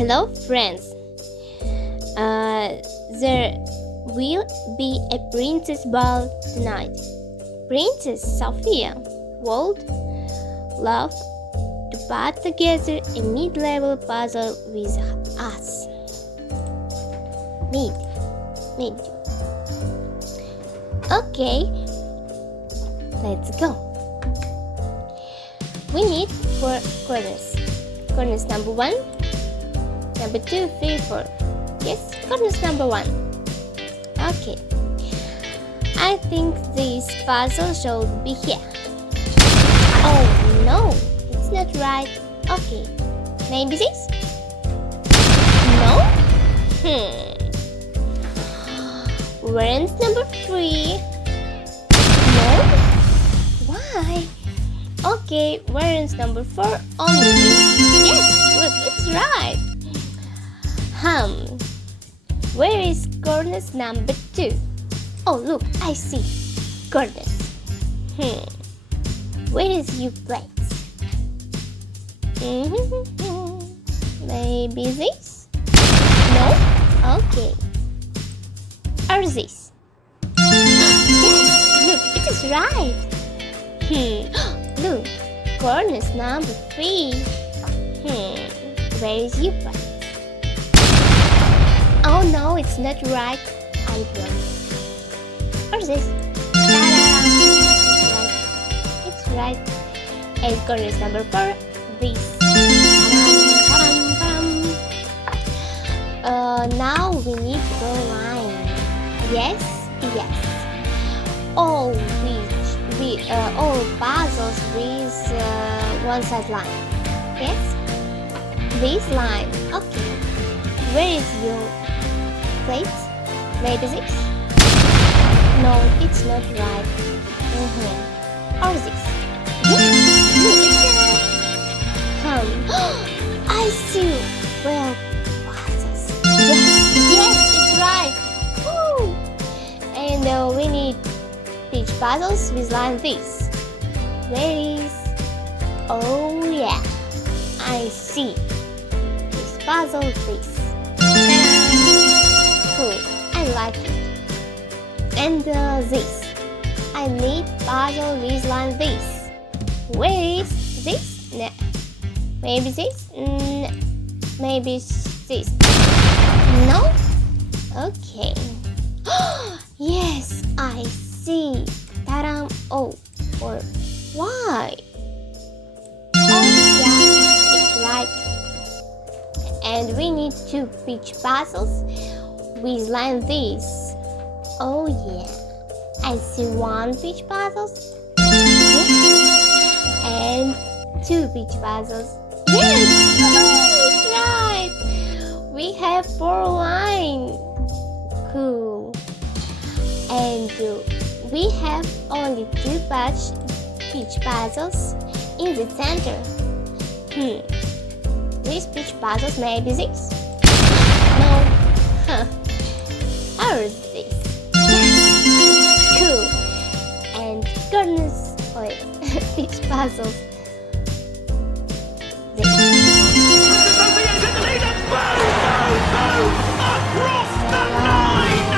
Hello friends, there will be a princess ball tonight. Princess Sofia would love to put together a mid-level puzzle with us. Mid. Okay, let's go. We need 4 corners. Corners number 1, number 2, 3, 4. Yes, corners number 1. Okay. I think this puzzle should be here. Oh no, it's not right. Okay, maybe this? No? Where's number 3? No? Why? Okay, where's number 4? Only this. Yes, look, it's right. Where is corners number 2? Oh, look, I see. Corners. Where is your place? Maybe this? No? Okay. Or this? Yes, look, it is right. Look, corners number 3. Where is your place? Oh no, it's not right. I'm wrong. Or this? It's right. And corners number 4, this. Now we need to go line. Yes. All puzzles with one side line. Yes. This line. Okay. Where is your plate? Maybe this? No, it's not right. Or this? I see. Well, puzzles. Yes, it's right. Woo! And we need peach puzzles with line this. Where is? Oh yeah, I see. This puzzle this. Cool, I like it. And this. I need puzzle with line this. Where is this? No. Maybe this? Maybe this. No? Okay. Yes, I see. Ta-da! Oh, or why? Oh yeah, it's right. And we need 2 peach puzzles with line this. Oh yeah, I see 1 peach puzzles. Yes. And 2 peach puzzles. Yes, it's right. We have 4 lines. Cool. And we have only 2 peach puzzles in the center. These peach puzzles maybe this? No. Or this? Yes. Cool. And corners peach puzzles. This. Sophia's in the lead and across the line!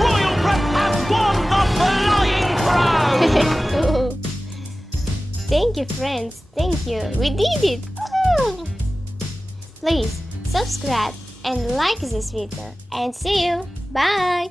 Royal Prep has won the flying throne! Cool. Thank you friends, thank you. We did it! Woo! Please subscribe and like this video and see you. Bye!